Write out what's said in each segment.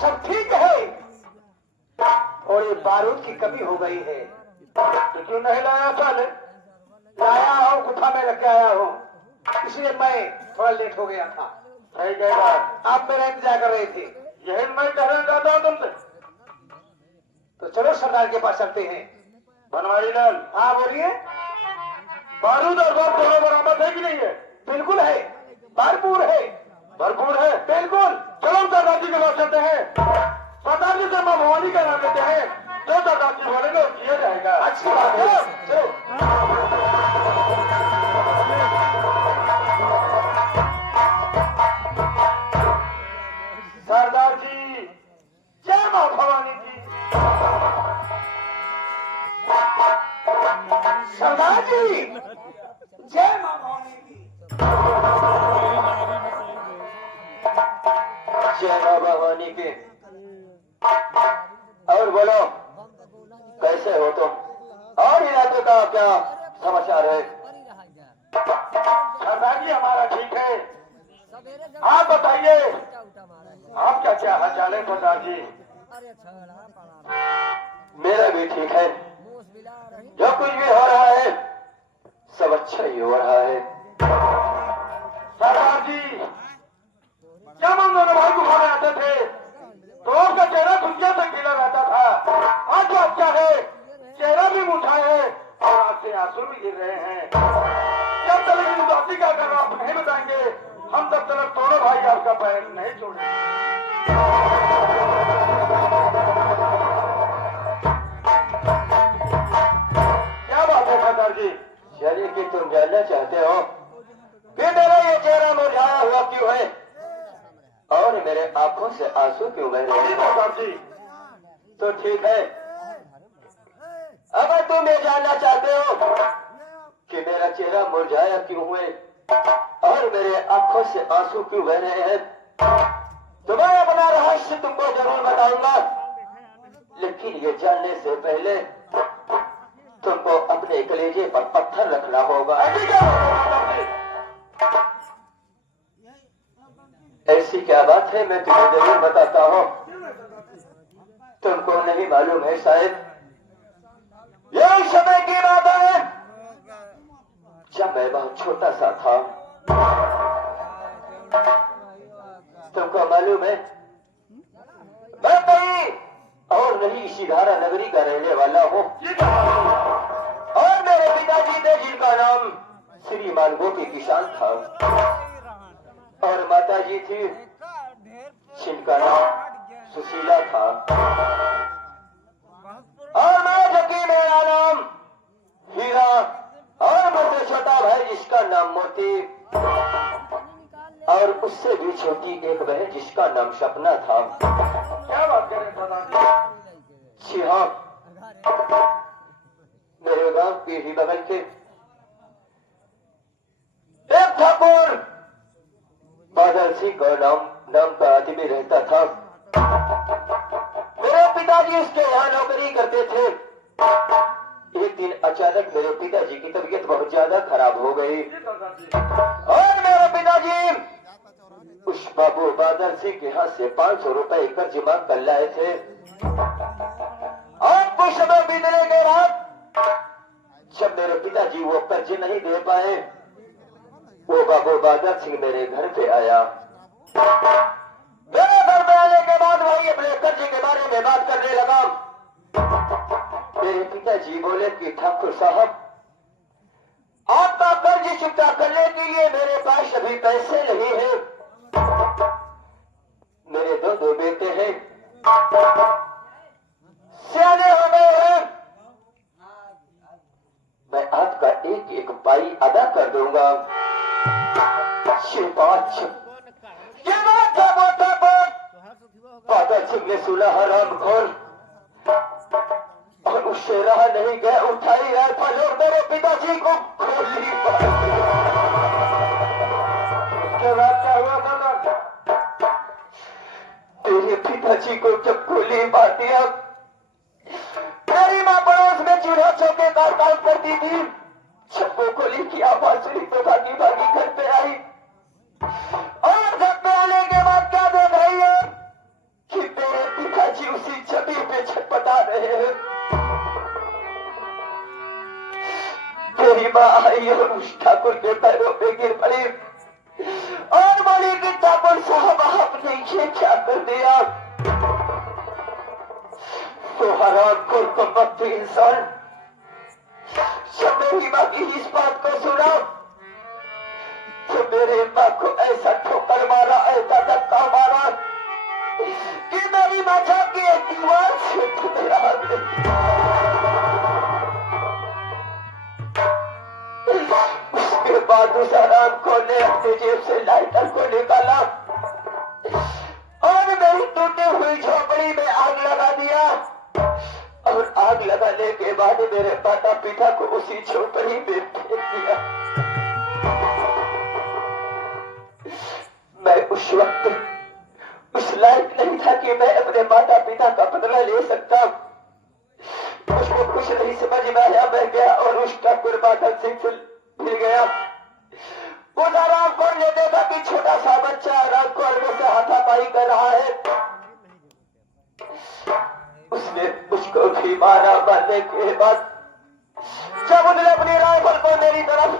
सब ठीक है और ये बारूद की कमी हो गई है। तो क्यों नहीं लाया साले? लाया हूँ, गुफा में लग के आया हूँ, इसलिए मैं थोड़ा लेट हो गया था। सही कह रहा है। आप मेरा इंतजार कर रहे थे। यही मैं कहना चाहता हूँ तुमसे। तो चलो सरदार के पास चलते हैं। बनवारी लाल, हाँ बोलिए। बारूद और बम दोनों बरामद है कि नहीं है? बिल्कुल है, भरपूर है। भरपूर है। बिल्कुल। चलो हम सरदार जी के पास चलते हैं। सरदार जी से मां भवानी का नाम लेते हैं। जो सरदार जी बोलेंगे वो किया जाएगा। अच्छी बात है, चलो। सरदार जी, जय मां भवानी की। सरदार जी, जय मां भवानी की। जय मां भवानी की। और बोलो, कैसे हो तुम? और इलाके का क्या समाचार है? सरदार जी हमारा ठीक है। आप बताइए, आपका क्या हाल चाल है सरदार जी? मेरा भी ठीक है। जो कुछ भी हो रहा है सब अच्छा ही हो रहा है। सरदार जी, जब हम दोनों भाई गुफा में आते थे तो आपका चेहरा खुशियों से खिला रहता था। आज जो अच्छा है, चेहरा भी मुझा है और आंख से आंसू भी गिर रहे हैं। जब तक की उदासी का कारण आप नहीं बताएंगे, हम तब तक दोनों भाई आपका पैर नहीं छोड़ेंगे। क्या बात है सरदार जी? चलिए कि तुम जानना चाहते हो कि मेरा ये चेहरा मुरझाया हुआ क्यों है और मेरे आंखों से आंसू क्यों बह रहे जी हैं? सरदार जी। तो ठीक है, अगर तुम ये जानना चाहते हो कि मेरा चेहरा मुरझाया क्यों है और मेरे आंखों से आंसू क्यों बह रहे हैं, तो मैं अपना रहस्य तुमको जरूर बताऊंगा। लेकिन ये जानने से पहले तुमको अपने कलेजे पर पत्थर रखना होगा। ऐसी क्या बात है सरदार जी? ऐसी क्या बात है, मैं तुम्हें जरूर बताता हूँ। तुमको नहीं मालूम है शायद। ये उस समय की बात है जब मैं बहुत छोटा सा था। तुमको मालूम है, मैं कहीं और नहीं शिधारा नगरी का रहने वाला हूँ और मेरे पिताजी थे जिनका नाम श्रीमान गोपी किसान था और माताजी थी जिनका नाम सुशीला था और मैं जबकि मेरा नाम हीरा और मुझसे छोटा भाई जिसका नाम मोती और उससे भी छोटी एक बहन जिसका नाम सपना था। क्या बात करें सरदार जी? जी हाँ, मेरे गांव के ही बगल के एक ठाकुर बादल सिंह का नाम का आदमी रहता था। मेरे पिताजी उसके यहाँ नौकरी करते थे। एक दिन अचानक मेरे पिताजी की तबीयत बहुत ज्यादा खराब हो गई जी सरदार जी। और मेरे पिताजी उस बाबू बादल सिंह के हाथ से 500 रुपए कर्ज मांग कर लाए थे और कुछ समय बीतने के बाद जब मेरे पिताजी वो कर्ज नहीं दे पाए, वो बाबू बादल सिंह मेरे घर पे आया। मेरे घर पे आने के बाद वही अपने कर्ज के बारे में बात करने लगा। मेरे पिताजी बोले कि ठाकुर साहब, आपका कर्ज चुकता करने के लिए मेरे पास अभी पैसे नहीं है। मेरे दो बेटे हैं, सियाने हो गए हैं, मैं आपका एक एक पाई अदा कर दूंगा। ये बात था मोटा बादल सिंह ने सुना हरामखोर और उससे रहा नहीं गया, उठाई राइफल और मेरे पिताजी को गोली मारी। उसके बाद क्या हुआ सरदार? मेरे पिताजी को जब गोली मार दिया, मेरी माँ पड़ोस में चूल्हा चौके का काम करती थी। जब वो गोली की आवाज सुनी तो भागी भागी घर पे आई और घर पे आने के बाद क्या देख रही है कि बोली और उस ठाकुर के पैरों पे गिर पड़ी और बोली कि ठाकुर साहब आपने ये क्या कर दिया? तो हरामखोर कपट इंसान, जब मेरी माँ की इस बात को सुना तो मेरे माँ को ऐसा ठोकर मारा, ऐसा धक्का मारा कि मेरी माँ की एक दीवार से टकरा गई। उसके बाद उस हरामखोर ने अपनी जेब से लाइटर को निकाला और मेरी टूटी हुई झोपड़ी में आग लगा दिया और आग लगाने के बाद मेरे माता पिता को उसी झोपड़ी में फेंक दिया। मैं उस वक्त उस लायक नहीं था कि मैं अपने माता पिता का बदला ले सकता। मुझको कुछ नहीं समझ में आया। मैं गया और उस ठाकुर बादल सिंह से मिल गया। उस आरामखोर ने देखा कि छोटा सा बच्चा आरामखोर में से हाथापाई कर रहा है। उसने मुझको भी मारा। मारने के बाद जब उसने अपनी राइफल को मेरी तरफ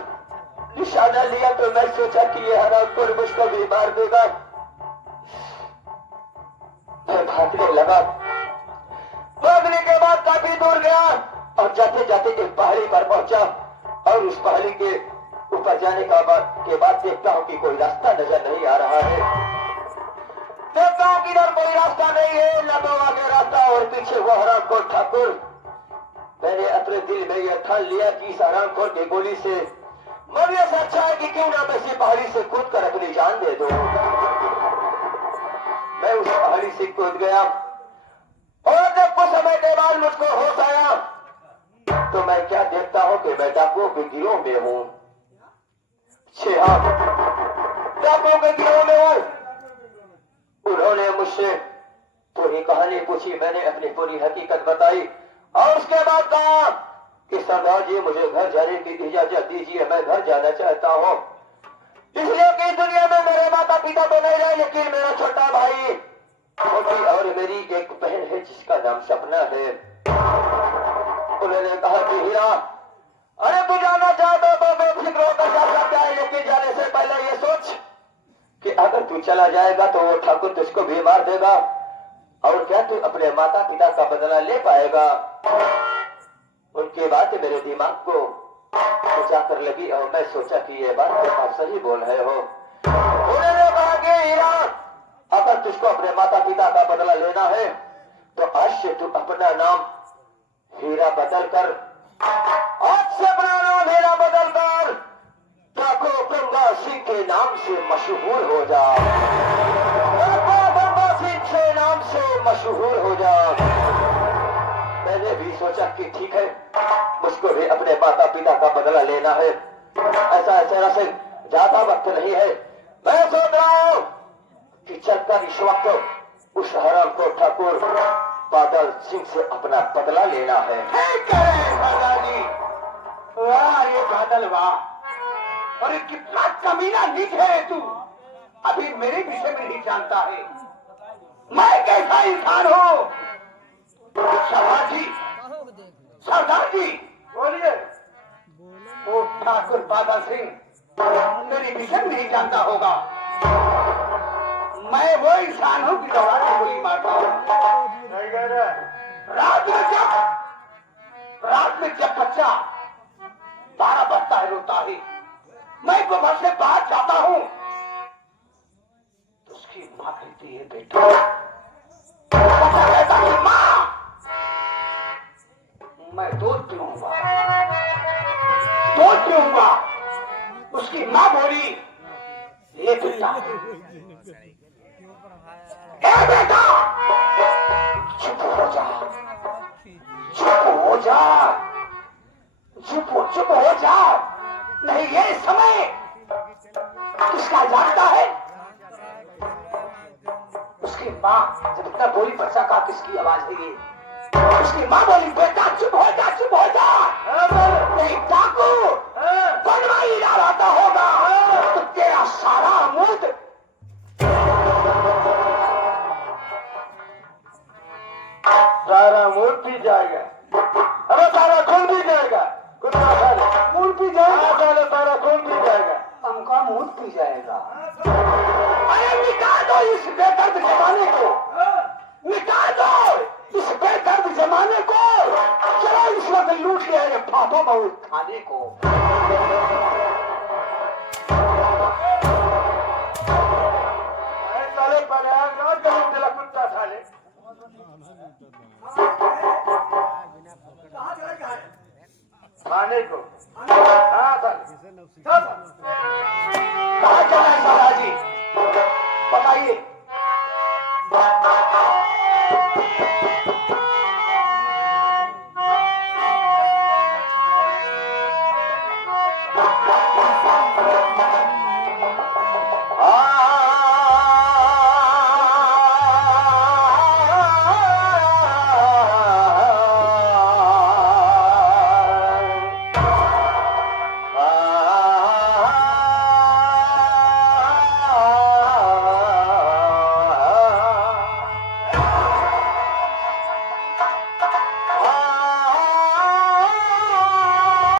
निशाना लिया तो मैं सोचा कि ये हरामखोर मुझको भी मार देगा। मैं भागने लगा। भागने के बाद काफी दूर गया और जाते जाते एक पहाड़ी पर पहुंचा और उस पहाड़ी के ऊपर जाने के बाद देखता हूं कि कोई रास्ता नजर नहीं आ रहा है। देखता हूं कि इधर कोई रास्ता नहीं है, लगा आगे रास्ता और पीछे वो हरामखोर ठाकुर। मैंने अपने दिल में यह ठान लिया कि इस हरामखोर की गोली से मरने से अच्छा है कि क्यों ना मैं इसी पहाड़ी से कूद कर अपनी जान दे दूं। मैं उस पहाड़ी से कूद गया और जब कुछ समय के बाद मुझको होश आया तो मैं क्या देखता हूं कि मैं डाकुओं के गिरोह में हूं। डाकुओं के गिरोह में हूं। उन्होंने मुझसे पूरी कहानी पूछी। मैंने अपनी पूरी हकीकत बताई और उसके बाद कहा कि सरदार जी मुझे घर जाने की इजाजत दीजिए, मैं घर जाना चाहता हूं। इसलिए कि दुनिया में मेरे माता पिता तो नहीं रहे लेकिन मेरा छोटा भाई छोटी और मेरी एक बहन है जिसका नाम सपना है। उन्होंने कहा कि हीरा अरे तू जाना चाहता तो बेफिक्र होकर जा सकता है, लेकिन जाने से पहले ये सोच कि अगर तू चला जाएगा तो वो ठाकुर तुझको भी मार देगा और क्या तू अपने माता पिता का बदला ले पाएगा। उनके बाद मेरे दिमाग को जाकर लगी और मैं सोचा कि ये बात तो आप सही बोल रहे हो। उन्होंने कहा कि हीरा अगर तुझको अपने माता पिता का बदला लेना है तो आज से तू अपना नाम हीरा बदल कर, आज से अपना नाम हीरा बदल कर ठाकुर गंगा सिंह के नाम से मशहूर हो जा। गंगा सिंह के नाम से मशहूर हो जा। मैंने भी सोचा कि ठीक है, मुझको भी अपने माता पिता का बदला लेना है। ऐसा ऐसा से ज्यादा वक्त नहीं है। मैं सोच रहा हूं कि चलकर इस वक्त उस हरामखोर ठाकुर बादल सिंह से अपना बदला लेना है। ठीक है बादाजी। वाह ये बादल वाह, अरे कितना कमीना नीच है तू। अभी मेरे विषय में नहीं जानता है मैं कैसा इंसान हूँ। सरदार जी, सरदार जी बोलिए। वो ठाकुर बादल सिंह मेरे विषय में नहीं जानता होगा। मैं वो इंसान हूँ कि दौड़ा के गोली मारता हूँ। रात में जब बच्चा 12 बजता है रोता है, मैं तो घर से बाहर जाता हूँ तो उसकी माँ कहती है बेटा, बच्चा कहता है माँ मैं दूध पीऊंगा, दूध पीऊंगा। उसकी माँ बोली ये बेटा, ए बेटा चुप हो जा, चुप हो जा, चुप हो जा, नहीं ये समय किसका जानता है। उसकी माँ जब इतना बोली बच्चा का किसकी आवाज है ये। उसकी माँ बोली बेटा चुप हो जा, चुप हो जा, नहीं डाकू बनवाई डालता होगा तो तेरा सारा अमूद सारा मूल पी जाएगा। अरे सारा खून पी जाएगा। कुछ मूल पी जाएगा। ही जाएगा। अरे निकाल दो इस बेदर्द जमाने को, निकाल दो इस बेदर्द जमाने को। चलो इस वक्त लूट लिया ये फाटो बहु खाने को। साले प्रयागराज का लोग दिला कुत्ता साले खाने को। हाँ साले कहाँ चला है दादाजी, बताइए।